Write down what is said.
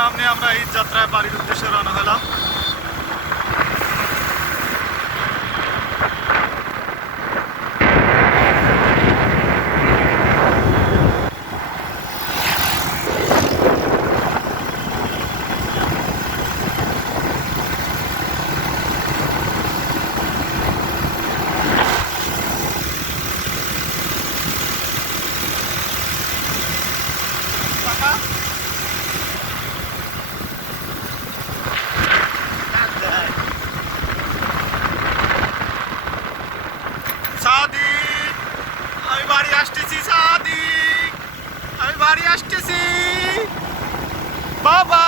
নাম নিয়ে আমরা ঈদ যাত্রায় বাড়ির উদ্দেশ্যে রওনা হলাম। সাদিক, আমি বাড়ি আসতেছি। সাদিক, আমি বাড়ি আসতেছি বাবা।